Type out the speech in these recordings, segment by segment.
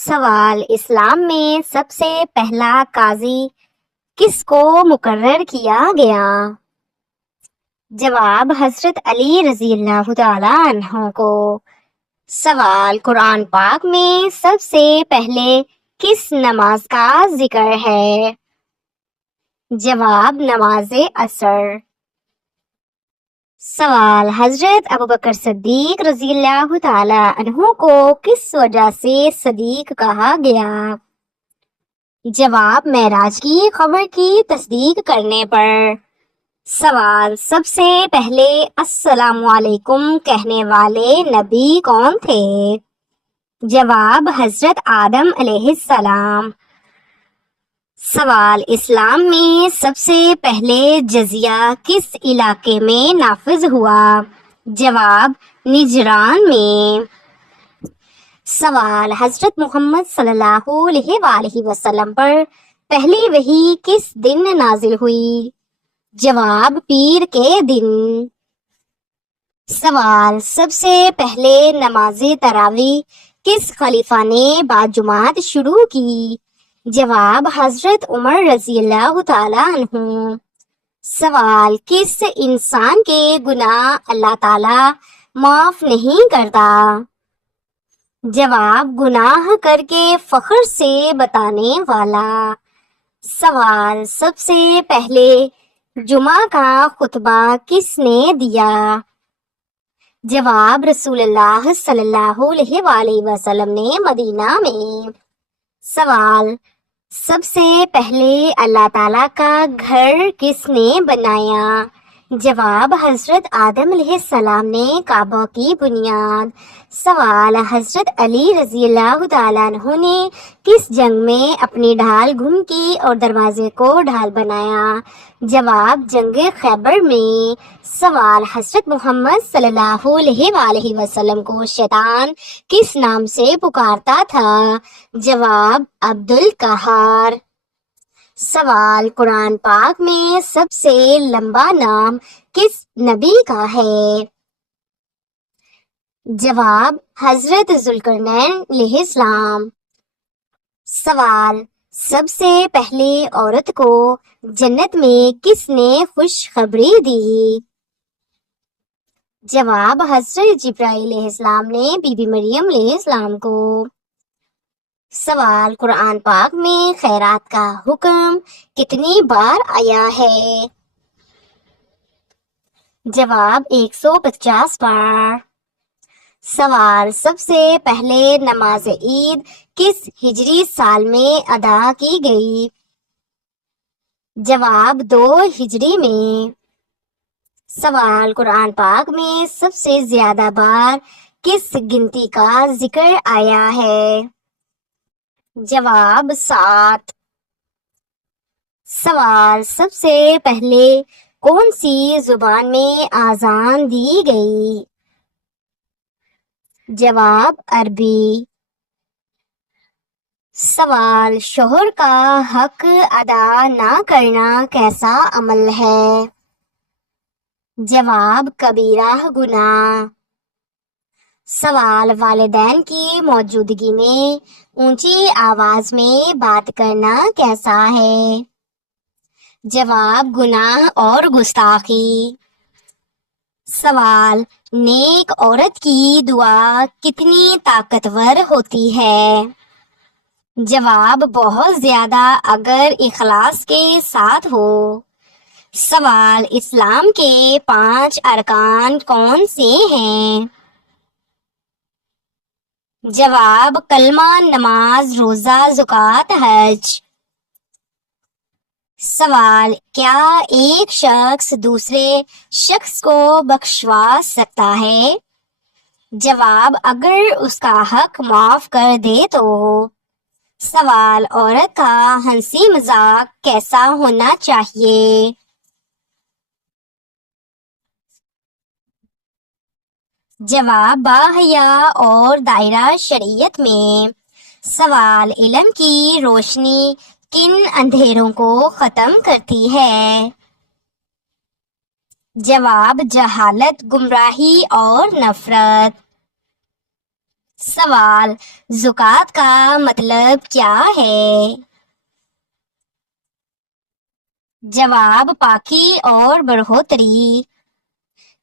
سوال: اسلام میں سب سے پہلا قاضی کس کو مقرر کیا گیا؟ جواب: حضرت علی رضی اللہ تعالیٰ عنہ کو۔ سوال: قرآن پاک میں سب سے پہلے کس نماز کا ذکر ہے؟ جواب: نماز عصر۔ سوال: حضرت ابوبکر صدیق رضی اللہ تعالیٰ عنہ کو کس وجہ سے صدیق کہا گیا؟ جواب: معراج کی خبر کی تصدیق کرنے پر۔ سوال: سب سے پہلے السلام علیکم کہنے والے نبی کون تھے؟ جواب: حضرت آدم علیہ السلام۔ سوال: اسلام میں سب سے پہلے جزیہ کس علاقے میں نافذ ہوا؟ جواب: نجران میں۔ سوال: حضرت محمد صلی اللہ علیہ وآلہ وسلم پر پہلی وحی کس دن نازل ہوئی؟ جواب: پیر کے دن۔ سوال: سب سے پہلے نماز تراویح کس خلیفہ نے باجماعت شروع کی؟ جواب: حضرت عمر رضی اللہ تعالیٰ عنہ۔ سوال: کس انسان کے گناہ اللہ تعالیٰ معاف نہیں کرتا؟ جواب: گناہ کر کے فخر سے بتانے والا۔ سوال: سب سے پہلے جمعہ کا خطبہ کس نے دیا؟ جواب: رسول اللہ صلی اللہ علیہ وآلہ وسلم نے مدینہ میں۔ سوال: سب سے پہلے اللہ تعالیٰ کا گھر کس نے بنایا؟ جواب: حضرت آدم علیہ السلام نے کعبہ کی بنیاد۔ سوال: حضرت علی رضی اللہ تعالیٰ عنہ نے کس جنگ میں اپنی ڈھال گم کی اور دروازے کو ڈھال بنایا؟ جواب: جنگ خیبر میں۔ سوال: حضرت محمد صلی اللہ علیہ وآلہ وسلم کو شیطان کس نام سے پکارتا تھا؟ جواب: عبد القہار۔ سوال: قرآن پاک میں سب سے لمبا نام کس نبی کا ہے؟ جواب: حضرت ذوالقرنین علیہ السلام۔ سوال: سب سے پہلے عورت کو جنت میں کس نے خوشخبری دی؟ جواب: حضرت جبرائیل علیہ السلام نے بی بی مریم علیہ السلام کو۔ سوال: قرآن پاک میں خیرات کا حکم کتنی بار آیا ہے؟ جواب: 150 بار۔ سوال: سب سے پہلے نماز عید کس ہجری سال میں ادا کی گئی؟ جواب: 2 ہجری میں۔ سوال: قرآن پاک میں سب سے زیادہ بار کس گنتی کا ذکر آیا ہے؟ جواب: 7۔ سوال: سب سے پہلے کون سی زبان میں اذان دی گئی؟ جواب: عربی۔ سوال: شوہر کا حق ادا نہ کرنا کیسا عمل ہے؟ جواب: کبیرہ گناہ۔ سوال: والدین کی موجودگی میں اونچی آواز میں بات کرنا کیسا ہے؟ جواب: گناہ اور گستاخی۔ سوال: نیک عورت کی دعا کتنی طاقتور ہوتی ہے؟ جواب: بہت زیادہ اگر اخلاص کے ساتھ ہو۔ سوال: اسلام کے 5 ارکان کون سے ہیں؟ جواب: کلمہ، نماز، روزہ، زکوٰۃ، حج۔ سوال: کیا ایک شخص دوسرے شخص کو بخشوا سکتا ہے؟ جواب: اگر اس کا حق معاف کر دے تو۔ سوال: عورت کا ہنسی مذاق کیسا ہونا چاہیے؟ جواب: باحیا اور دائرہ شریعت میں۔ سوال: علم کی روشنی کن اندھیروں کو ختم کرتی ہے؟ جواب: جہالت، گمراہی اور نفرت۔ سوال، زکوٰۃ کا مطلب کیا ہے؟ جواب، پاکی اور بڑھوتری۔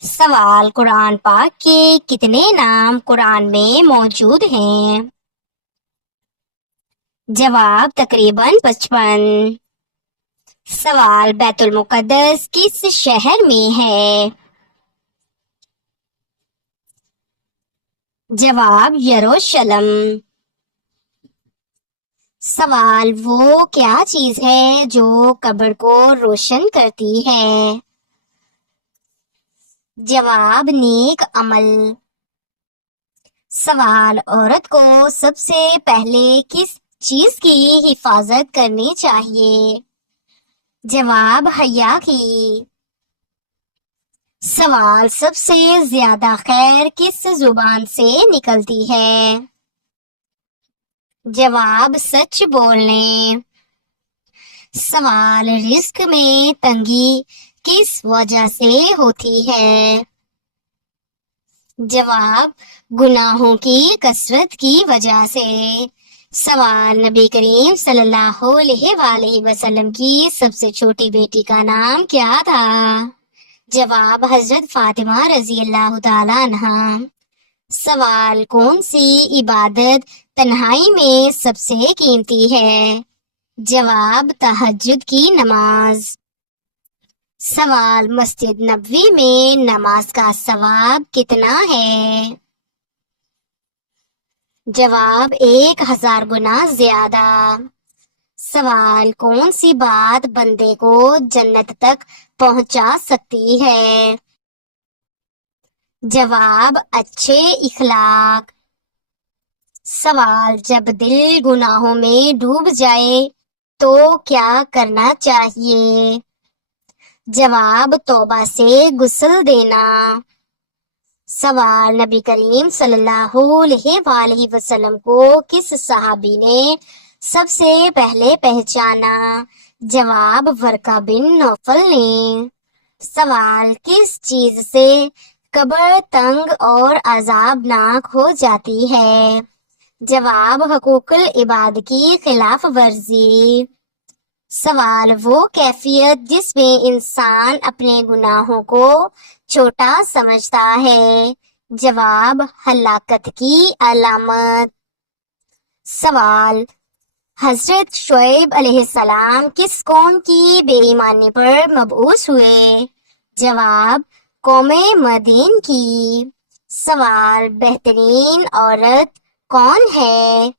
سوال، قرآن پاک کے کتنے نام قرآن میں موجود ہیں؟ جواب، تقریباً 55۔ سوال، بیت المقدس کس شہر میں ہے؟ جواب، یروشلم۔ سوال، وہ کیا چیز ہے جو قبر کو روشن کرتی ہے؟ جواب، نیک عمل۔ سوال، عورت کو سب سے پہلے کس چیز کی حفاظت کرنی چاہیے؟ جواب، حیا کی۔ سوال، سب سے زیادہ خیر کس زبان سے نکلتی ہے؟ جواب، سچ بولنے۔ سوال، رزق میں تنگی کس وجہ سے ہوتی ہے؟ جواب، گناہوں کی کثرت کی وجہ سے۔ سوال، نبی کریم صلی اللہ علیہ وآلہ وسلم کی سب سے چھوٹی بیٹی کا نام کیا تھا؟ جواب، حضرت فاطمہ رضی اللہ تعالی عنہا۔ سوال، کون سی عبادت تنہائی میں سب سے قیمتی ہے؟ جواب، تہجد کی نماز۔ سوال، مسجد نبوی میں نماز کا ثواب کتنا ہے؟ جواب، 1000 گنا زیادہ۔ سوال، کون سی بات بندے کو جنت تک پہنچا سکتی ہے؟ جواب، اچھے اخلاق۔ سوال، جب دل گناہوں میں ڈوب جائے تو کیا کرنا چاہیے؟ جواب، توبہ سے غسل دینا۔ سوال، نبی کریم صلی اللہ علیہ وآلہ وسلم کو کس صحابی نے سب سے پہلے پہچانا؟ جواب، ورقہ بن نوفل نے۔ سوال، کس چیز سے قبر تنگ اور عذابناک ہو جاتی ہے؟ جواب، حقوق العباد کی خلاف ورزی۔ سوال، وہ کیفیت جس میں انسان اپنے گناہوں کو چھوٹا سمجھتا ہے؟ جواب، ہلاکت کی علامت۔ سوال، حضرت شعیب علیہ السلام کس قوم کی بے ایمانی پر مبعوث ہوئے؟ جواب، قوم مدین کی۔ سوال، بہترین عورت کون ہے؟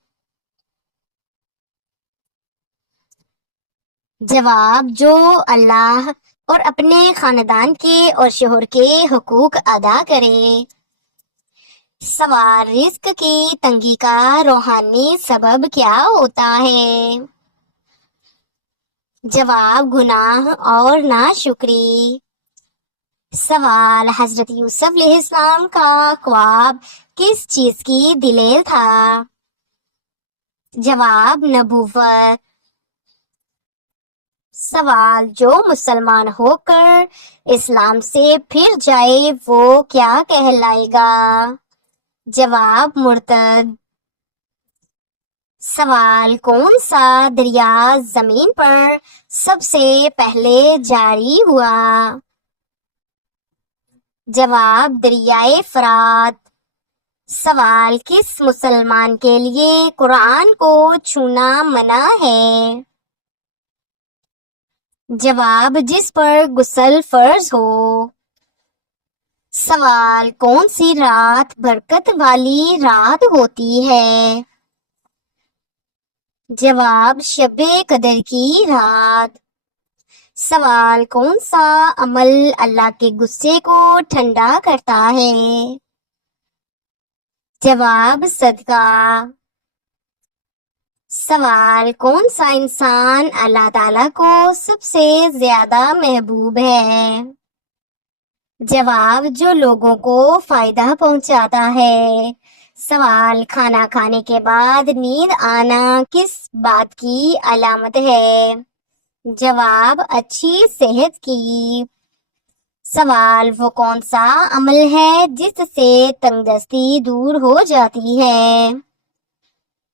جواب، جو اللہ اور اپنے خاندان کے اور شوہر کے حقوق ادا کرے۔ سوال، رزق کی تنگی کا روحانی سبب کیا ہوتا ہے؟ جواب، گناہ اور ناشکری۔ سوال، حضرت یوسف علیہ السلام کا خواب کس چیز کی دلیل تھا؟ جواب، نبوت۔ سوال، جو مسلمان ہو کر اسلام سے پھر جائے وہ کیا کہلائے گا؟ جواب، مرتد۔ سوال، کون سا دریا زمین پر سب سے پہلے جاری ہوا؟ جواب، دریائے فرات۔ سوال، کس مسلمان کے لیے قرآن کو چھونا منع ہے؟ جواب، جس پر غسل فرض ہو۔ سوال، کون سی رات برکت والی رات ہوتی ہے؟ جواب، شب قدر کی رات۔ سوال، کون سا عمل اللہ کے غصے کو ٹھنڈا کرتا ہے؟ جواب، صدقہ۔ سوال، کون سا انسان اللہ تعالیٰ کو سب سے زیادہ محبوب ہے؟ جواب، جو لوگوں کو فائدہ پہنچاتا ہے۔ سوال، کھانا کھانے کے بعد نیند آنا کس بات کی علامت ہے؟ جواب، اچھی صحت کی۔ سوال، وہ کون سا عمل ہے جس سے تنگ دستی دور ہو جاتی ہے؟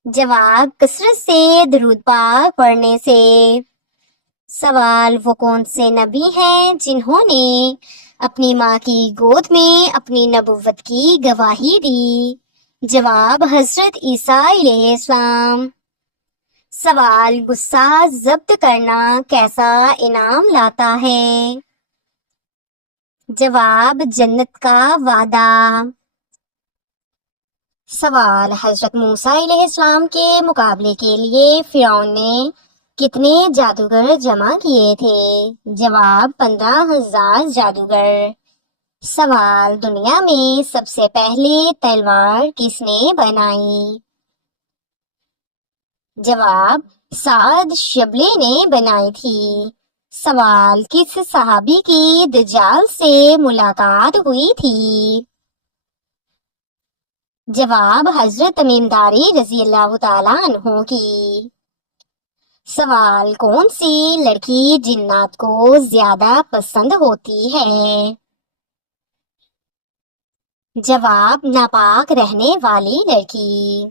جواب، کثرت سے درود پاک پڑھنے سے۔ سوال، وہ کون سے نبی ہیں جنہوں نے اپنی ماں کی گود میں اپنی نبوت کی گواہی دی؟ جواب، حضرت عیسیٰ علیہ السلام۔ سوال، غصہ ضبط کرنا کیسا انعام لاتا ہے؟ جواب، جنت کا وعدہ۔ سوال، حضرت موسیٰ علیہ السلام کے مقابلے کے لیے فرعون نے کتنے جادوگر جمع کیے تھے؟ جواب، 15,000 جادوگر۔ سوال، دنیا میں سب سے پہلے تلوار کس نے بنائی؟ جواب، سعد شبلی نے بنائی تھی۔ سوال، کس صحابی کی دجال سے ملاقات ہوئی تھی؟ جواب، حضرت تمیم داری رضی اللہ تعالیٰ عنہ کی۔ سوال، کون سی لڑکی جنات کو زیادہ پسند ہوتی ہے؟ جواب، ناپاک رہنے والی لڑکی۔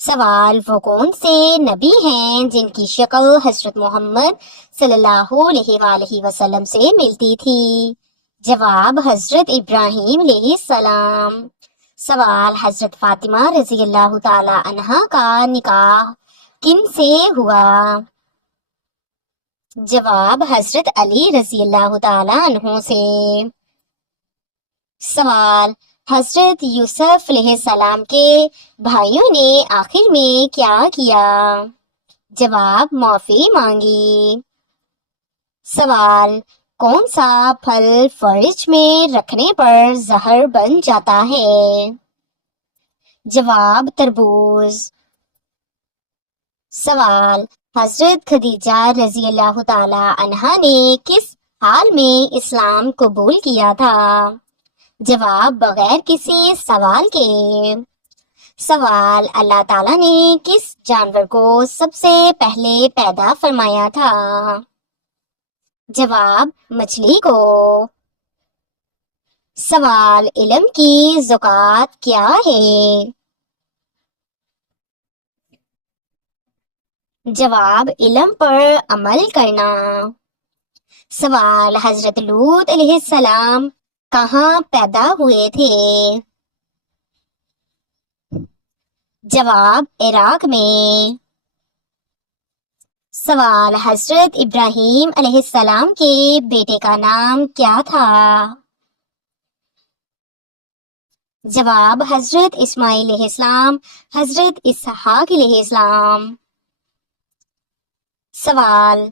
سوال، وہ کون سے نبی ہیں جن کی شکل حضرت محمد صلی اللہ علیہ وآلہ وسلم سے ملتی تھی؟ جواب، حضرت ابراہیم علیہ السلام۔ سوال، حضرت فاطمہ رضی اللہ تعالی عنہا کا نکاح کن سے ہوا؟ جواب، حضرت علی رضی اللہ تعالی عنہ سے۔ سوال، حضرت یوسف علیہ السلام کے بھائیوں نے آخر میں کیا کیا؟ جواب، معافی مانگی۔ سوال، کون سا پھل فریج میں رکھنے پر زہر بن جاتا ہے؟ جواب، تربوز۔ سوال، حضرت خدیجہ رضی اللہ تعالی عنہا نے کس حال میں اسلام قبول کیا تھا؟ جواب، بغیر کسی سوال کے۔ سوال، اللہ تعالیٰ نے کس جانور کو سب سے پہلے پیدا فرمایا تھا؟ جواب، مچھلی کو۔ سوال، علم کی زکوٰۃ کیا ہے؟ جواب، علم پر عمل کرنا۔ سوال، حضرت لوط علیہ السلام کہاں پیدا ہوئے تھے؟ جواب، عراق میں۔ سوال، حضرت ابراہیم علیہ السلام کے بیٹے کا نام کیا تھا؟ جواب، حضرت اسماعیل علیہ السلام، حضرت اسحاق علیہ السلام۔ سوال،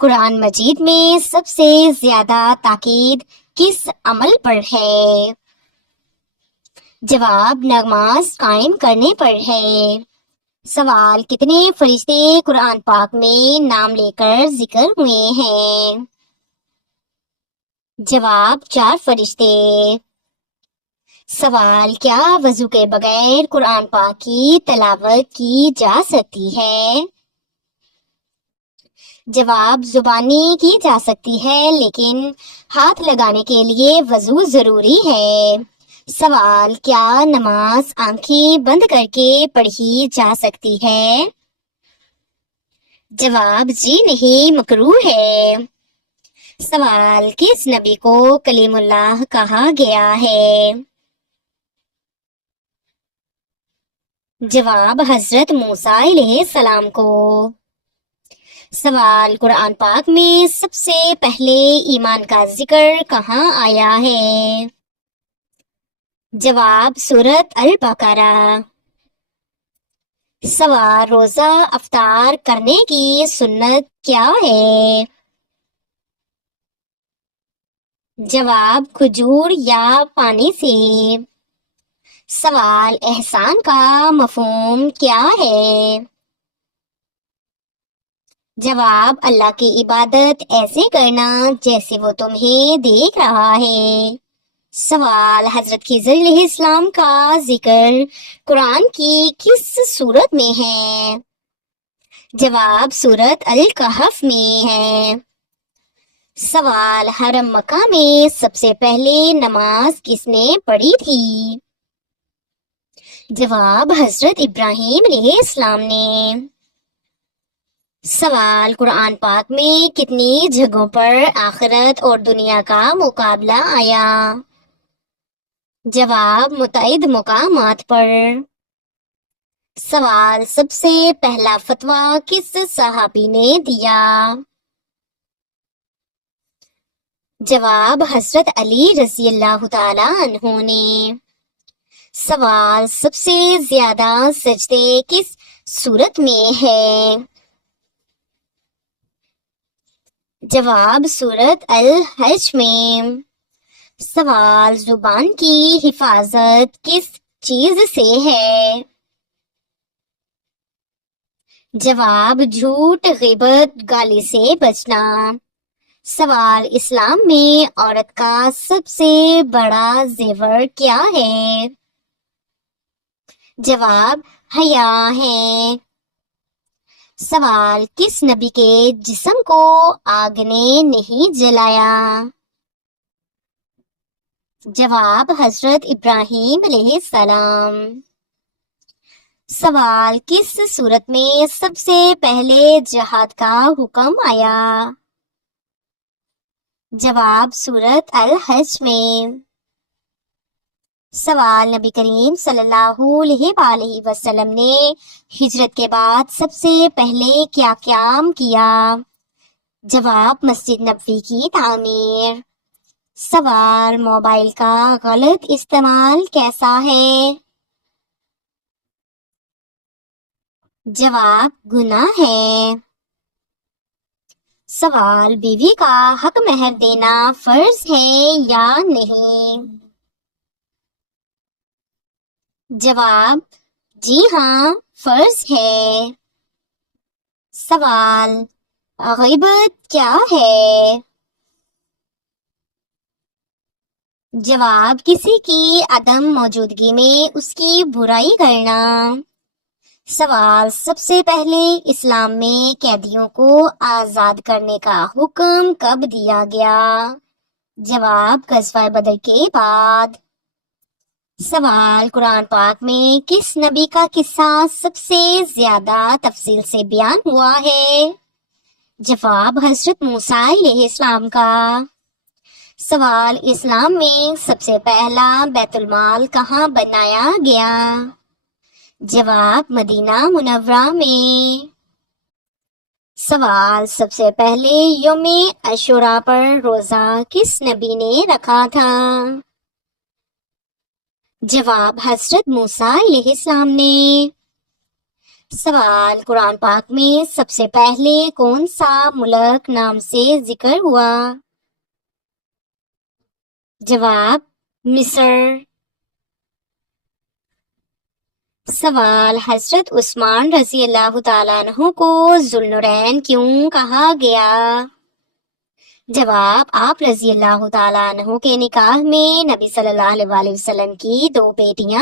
قرآن مجید میں سب سے زیادہ تاکید کس عمل پر ہے؟ جواب، نماز قائم کرنے پر ہے۔ سوال، کتنے فرشتے قرآن پاک میں نام لے کر ذکر ہوئے ہیں؟ جواب، 4 فرشتے۔ سوال، کیا وضو کے بغیر قرآن پاک کی تلاوت کی جا سکتی ہے؟ جواب، زبانی کی جا سکتی ہے لیکن ہاتھ لگانے کے لیے وضو ضروری ہے۔ سوال، کیا نماز آنکھیں بند کر کے پڑھی جا سکتی ہے؟ جواب، جی نہیں، مکروہ ہے۔ سوال، کس نبی کو کلیم اللہ کہا گیا ہے؟ جواب، حضرت موسیٰ علیہ السلام کو۔ سوال، قرآن پاک میں سب سے پہلے ایمان کا ذکر کہاں آیا ہے؟ جواب، سورۃ البقرہ۔ سوال، روزہ افطار کرنے کی سنت کیا ہے؟ جواب، کھجور یا پانی سے۔ سوال، احسان کا مفہوم کیا ہے؟ جواب، اللہ کی عبادت ایسے کرنا جیسے وہ تمہیں دیکھ رہا ہے۔ سوال، حضرت خضر علیہ السلام کا ذکر قرآن کی کس سورت میں ہے؟ جواب، سورۃ الکہف میں ہے۔ سوال، حرم مکہ میں سب سے پہلے نماز کس نے پڑھی تھی؟ جواب، حضرت ابراہیم علیہ السلام نے۔ سوال، قرآن پاک میں کتنی جگہوں پر آخرت اور دنیا کا مقابلہ آیا؟ جواب، متعدد مقامات پر۔ سوال، سب سے پہلا فتویٰ کس صحابی نے دیا؟ جواب، حضرت علی رضی اللہ تعالی عنہ نے۔ سوال، سب سے زیادہ سجدے کس سورت میں ہے؟ جواب، سورت الحج میں۔ سوال، زبان کی حفاظت کس چیز سے ہے؟ جواب، جھوٹ، غیبت، گالی سے بچنا۔ سوال، اسلام میں عورت کا سب سے بڑا زیور کیا ہے؟ جواب، حیا ہے۔ سوال، کس نبی کے جسم کو آگ نے نہیں جلایا؟ جواب، حضرت ابراہیم علیہ السلام۔ سوال، کس صورت میں سب سے پہلے جہاد کا حکم آیا؟ جواب، سورت الحج میں۔ سوال، نبی کریم صلی اللہ علیہ وآلہ وسلم نے ہجرت کے بعد سب سے پہلے کیا قیام کیا؟ جواب، مسجد نبوی کی تعمیر۔ سوال، موبائل کا غلط استعمال کیسا ہے؟ جواب، گناہ ہے۔ سوال، بیوی کا حق مہر دینا فرض ہے یا نہیں؟ جواب، جی ہاں، فرض ہے۔ سوال، غیبت کیا ہے؟ جواب، کسی کی عدم موجودگی میں اس کی برائی کرنا۔ سوال، سب سے پہلے اسلام میں قیدیوں کو آزاد کرنے کا حکم کب دیا گیا؟ جواب، غزوہ بدر کے بعد۔ سوال، قرآن پاک میں کس نبی کا قصہ سب سے زیادہ تفصیل سے بیان ہوا ہے؟ جواب، حضرت موسیٰ علیہ السلام کا۔ سوال، اسلام میں سب سے پہلا بیت المال کہاں بنایا گیا؟ جواب، مدینہ منورہ میں۔ سوال، سب سے پہلے یوم عاشوراء پر روزہ کس نبی نے رکھا تھا؟ جواب، حضرت موسیٰ علیہ السلام نے۔ سوال، قرآن پاک میں سب سے پہلے کون سا ملک نام سے ذکر ہوا؟ جواب، مصر۔ سوال، حضرت عثمان رضی اللہ تعالیٰ عنہ کو ذوالنورین کیوں کہا گیا؟ جواب، آپ رضی اللہ تعالیٰ عنہ کے نکاح میں نبی صلی اللہ علیہ وسلم کی 2 بیٹیاں